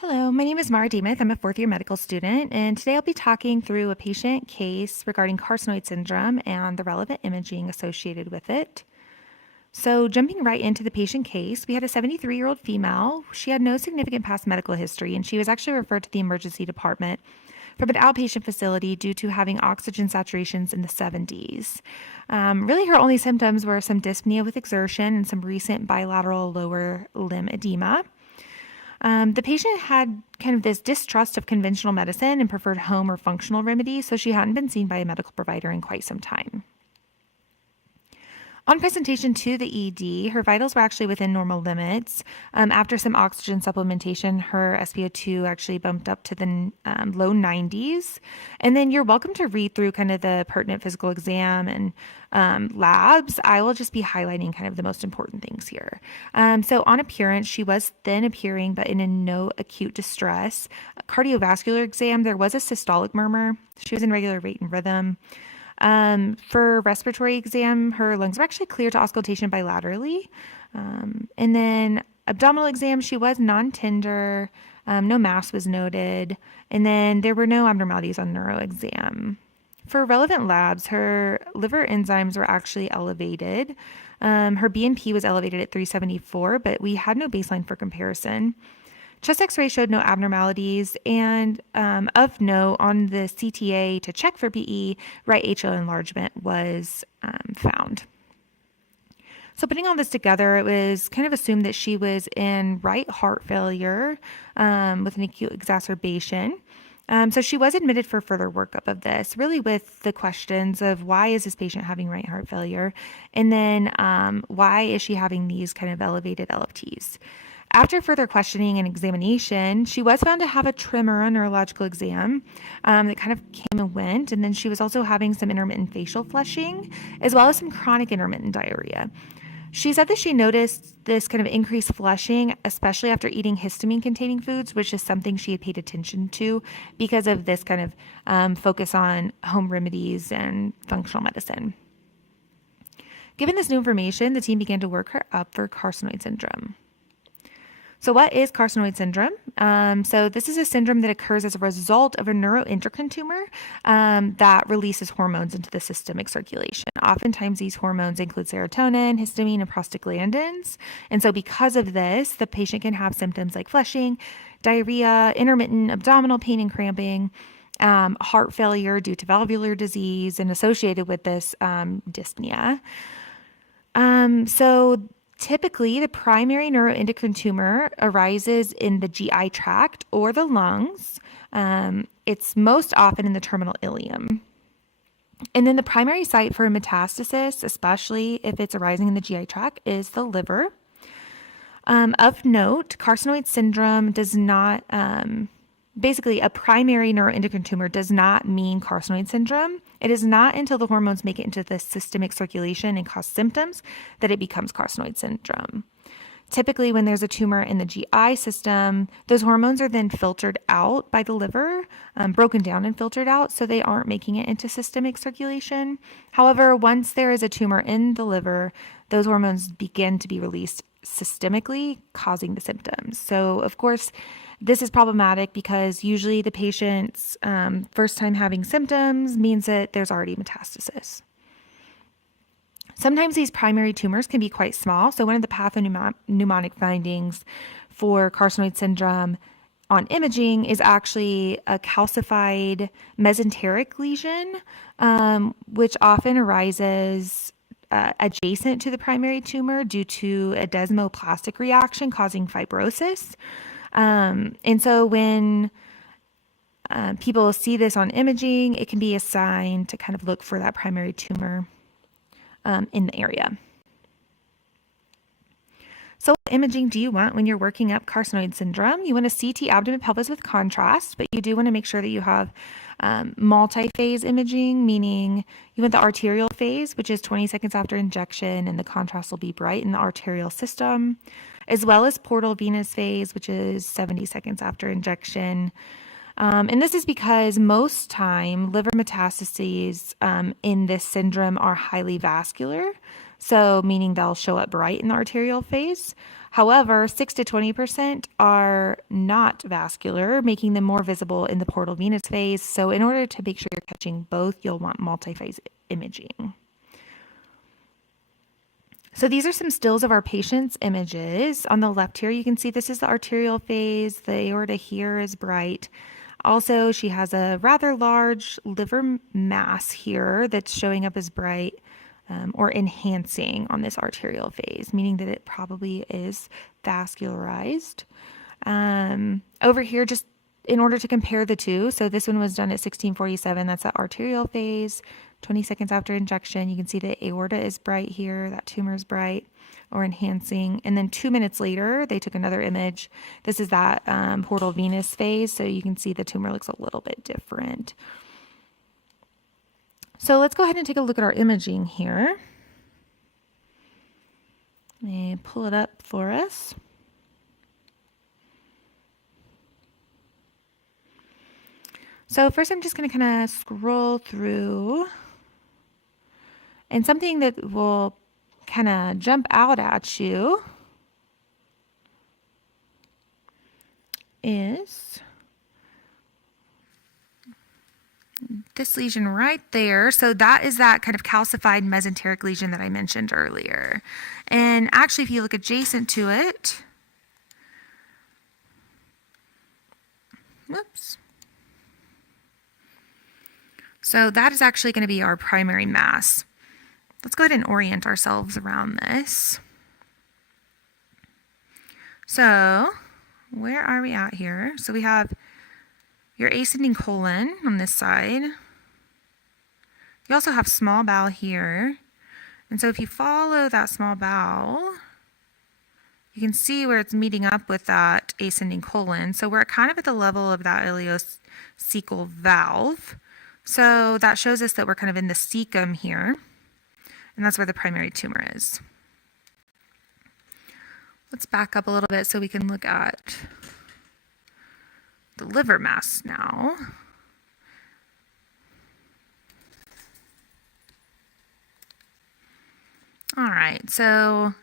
Hello, my name is Mara Demuth. I'm a fourth year medical student, and today I'll be talking through a patient case regarding carcinoid syndrome and the relevant imaging associated with it. So, jumping right into the patient case, we had a 73-year-old female. She had no significant past medical history, and she was actually referred to the emergency department from an outpatient facility due to having oxygen saturations in the 70s. Really, her only symptoms were some dyspnea with exertion and some recent bilateral lower limb edema. The patient had kind of this distrust of conventional medicine and preferred home or functional remedies, so she hadn't been seen by a medical provider in quite some time. On presentation to the ED, her vitals were actually within normal limits. After some oxygen supplementation, her SpO2 actually bumped up to the low 90s. And then you're welcome to read through kind of the pertinent physical exam and labs. I will just be highlighting kind of the most important things here. So on appearance, she was thin appearing, but in a no acute distress. Cardiovascular exam, there was a systolic murmur. She was in regular rate and rhythm. For respiratory exam, her lungs were actually clear to auscultation bilaterally. And then abdominal exam, she was non-tender, no mass was noted, and then there were no abnormalities on neuro exam. For relevant labs, her liver enzymes were actually elevated. Her BNP was elevated at 374, but we had no baseline for comparison. Chest x-ray showed no abnormalities, and of note, on the CTA to check for PE, right atrial enlargement was found. So putting all this together, it was kind of assumed that she was in right heart failure with an acute exacerbation. So she was admitted for further workup of this, really with the questions of why is this patient having right heart failure, and then why is she having these kind of elevated LFTs. After further questioning and examination, she was found to have a tremor on neurological exam that kind of came and went. And then she was also having some intermittent facial flushing, as well as some chronic intermittent diarrhea. She said that she noticed this kind of increased flushing, especially after eating histamine-containing foods, which is something she had paid attention to because of this kind of focus on home remedies and functional medicine. Given this new information, the team began to work her up for carcinoid syndrome. So what is carcinoid syndrome? So this is a syndrome that occurs as a result of a neuroendocrine tumor that releases hormones into the systemic circulation. Oftentimes these hormones include serotonin, histamine, and prostaglandins. And so because of this, the patient can have symptoms like flushing, diarrhea, intermittent abdominal pain and cramping, heart failure due to valvular disease, and associated with this dyspnea. Typically, the primary neuroendocrine tumor arises in the GI tract or the lungs. It's most often in the terminal ileum. And then the primary site for a metastasis, especially if it's arising in the GI tract, is the liver. Of note, carcinoid syndrome does not, basically a primary neuroendocrine tumor does not mean carcinoid syndrome. It is not until the hormones make it into the systemic circulation and cause symptoms that it becomes carcinoid syndrome. Typically, when there's a tumor in the GI system, those hormones are then filtered out by the liver, broken down and filtered out, so they aren't making it into systemic circulation. However, once there is a tumor in the liver, those hormones begin to be released systemically, causing the symptoms. So, of course, this is problematic because usually the patient's first time having symptoms means that there's already metastasis. Sometimes these primary tumors can be quite small. So one of the pathognomonic findings for carcinoid syndrome on imaging is actually a calcified mesenteric lesion, which often arises adjacent to the primary tumor due to a desmoplastic reaction causing fibrosis. And so when people see this on imaging, it can be a sign to kind of look for that primary tumor in the area. So what imaging do you want when you're working up carcinoid syndrome? You want a CT abdomen pelvis with contrast, but you do want to make sure that you have multi-phase imaging, meaning you want the arterial phase, which is 20 seconds after injection, and the contrast will be bright in the arterial system, as well as portal venous phase, which is 70 seconds after injection. And this is because most time liver metastases in this syndrome are highly vascular, so meaning they'll show up bright in the arterial phase. However, 6 to 20% are not vascular, making them more visible in the portal venous phase. So in order to make sure you're catching both, you'll want multi-phase imaging. So these are some stills of our patient's images. On the left here, you can see this is the arterial phase. The aorta here is bright. Also, she has a rather large liver mass here that's showing up as bright or enhancing on this arterial phase, meaning that it probably is vascularized. Over here, just in order to compare the two, so this one was done at 1647, that's the arterial phase, 20 seconds after injection. You can see the aorta is bright here, that tumor is bright or enhancing. And then 2 minutes later, they took another image. This is that portal venous phase, so you can see the tumor looks a little bit different. So let's go ahead and take a look at our imaging here. Let me pull it up for us. So first I'm just going to kind of scroll through, and something that will kind of jump out at you is this lesion right there. So that is that kind of calcified mesenteric lesion that I mentioned earlier. And actually, if you look adjacent to it, whoops. So that is actually going to be our primary mass. Let's go ahead and orient ourselves around this. So where are we at here? So we have your ascending colon on this side. You also have small bowel here. And so if you follow that small bowel, you can see where it's meeting up with that ascending colon. So we're kind of at the level of that ileocecal valve. So that shows us that we're kind of in the cecum here, and that's where the primary tumor is. Let's back up a little bit so we can look at the liver mass now. All right, so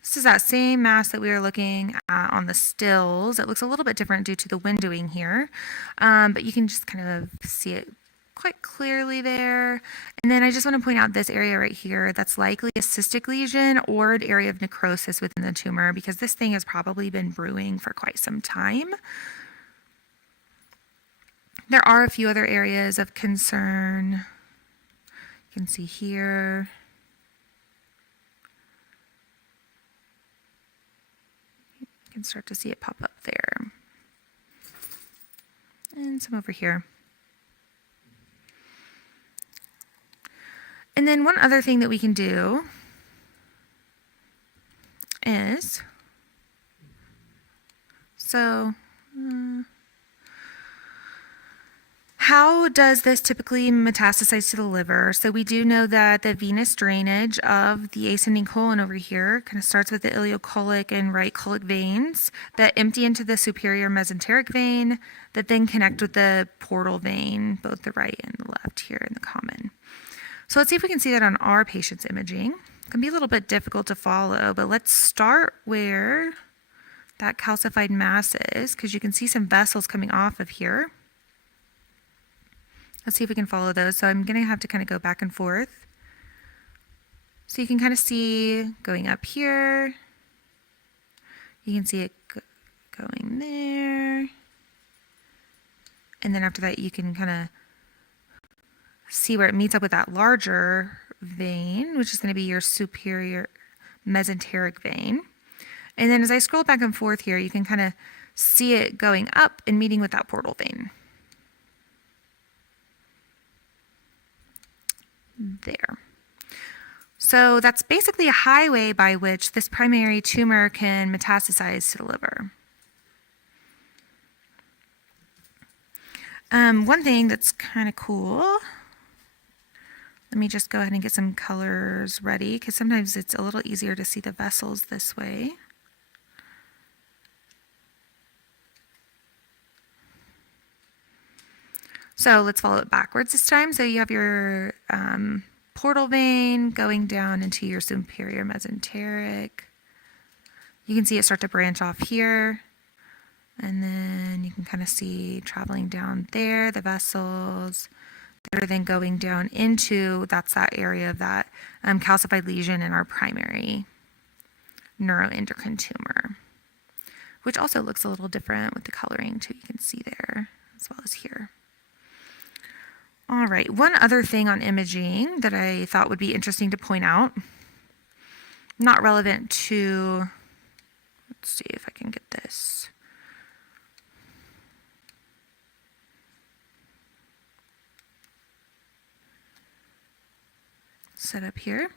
this is that same mass that we were looking at on the stills. It looks a little bit different due to the windowing here, but you can just kind of see it quite clearly there. And then I just want to point out this area right here, that's likely a cystic lesion or an area of necrosis within the tumor, because this thing has probably been brewing for quite some time. There are a few other areas of concern. You can see here. You can start to see it pop up there. And some over here. And then one other thing that we can do is, how does this typically metastasize to the liver? So we do know that the venous drainage of the ascending colon over here kind of starts with the ileocolic and right colic veins that empty into the superior mesenteric vein that then connect with the portal vein, both the right and the left here in the common. So let's see if we can see that on our patient's imaging. It can be a little bit difficult to follow, but let's start where that calcified mass is, because you can see some vessels coming off of here. Let's see if we can follow those. So I'm going to have to kind of go back and forth. So you can kind of see going up here. You can see it going there. And then after that, you can kind of see where it meets up with that larger vein, which is going to be your superior mesenteric vein. And then as I scroll back and forth here, you can kind of see it going up and meeting with that portal vein. There. So that's basically a highway by which this primary tumor can metastasize to the liver. One thing that's kind of cool, let me just go ahead and get some colors ready, because sometimes it's a little easier to see the vessels this way. So let's follow it backwards this time. So you have your portal vein going down into your superior mesenteric. You can see it start to branch off here. And then you can kind of see traveling down there, the vessels that are then going down into, that's that area of that calcified lesion in our primary neuroendocrine tumor, which also looks a little different with the coloring too. You can see there as well as here. All right, one other thing on imaging that I thought would be interesting to point out, not relevant to, let's see if I can get this. Set up here.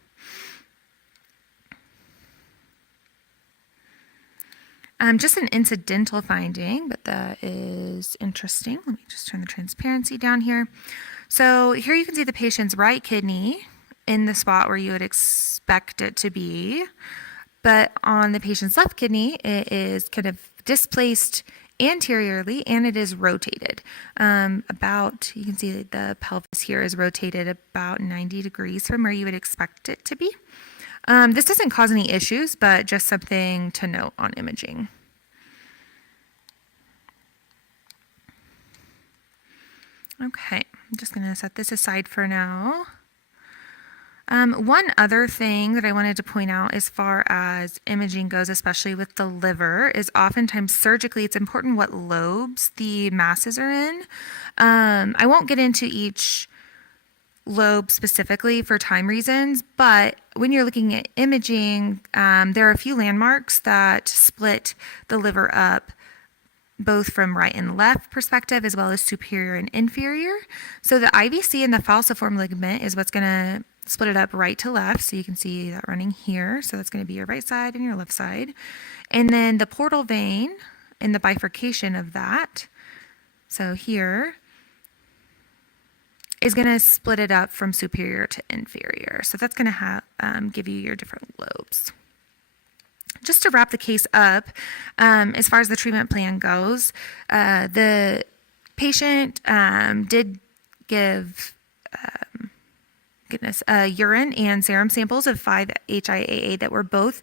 Just an incidental finding, but that is interesting. Let me just turn the transparency down here. So here you can see the patient's right kidney in the spot where you would expect it to be. But on the patient's left kidney, it is kind of displaced anteriorly and it is rotated. You can see the pelvis here is rotated about 90 degrees from where you would expect it to be. This doesn't cause any issues, but just something to note on imaging. Okay, I'm just going to set this aside for now. One other thing that I wanted to point out as far as imaging goes, especially with the liver, is oftentimes surgically it's important what lobes the masses are in. I won't get into each lobe specifically for time reasons, but when you're looking at imaging, there are a few landmarks that split the liver up both from right and left perspective as well as superior and inferior. So the IVC and the falciform ligament is what's going to split it up right to left. So you can see that running here. So that's going to be your right side and your left side. And then the portal vein and the bifurcation of that, so here, is going to split it up from superior to inferior. So that's going to give you your different lobes. Just to wrap the case up, as far as the treatment plan goes, the patient did give urine and serum samples of 5-HIAA that were both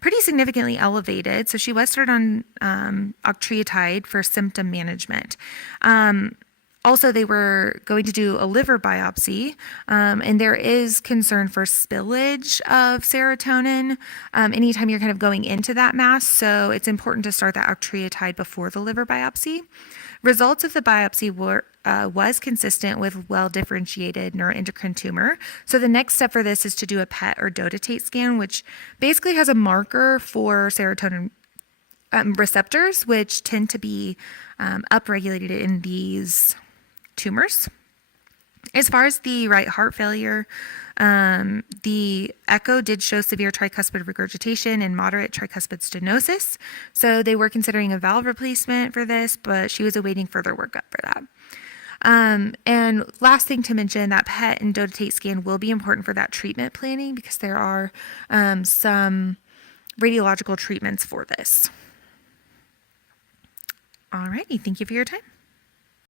pretty significantly elevated. So she was started on octreotide for symptom management. Also, they were going to do a liver biopsy, and there is concern for spillage of serotonin anytime you're kind of going into that mass. So it's important to start that octreotide before the liver biopsy. Results of the biopsy was consistent with well-differentiated neuroendocrine tumor. So the next step for this is to do a PET or dotatate scan, which basically has a marker for serotonin receptors, which tend to be upregulated in these tumors. As far as the right heart failure, the echo did show severe tricuspid regurgitation and moderate tricuspid stenosis. So they were considering a valve replacement for this, but she was awaiting further workup for that. And last thing to mention, that PET and dotatate scan will be important for that treatment planning because there are some radiological treatments for this. All righty, thank you for your time.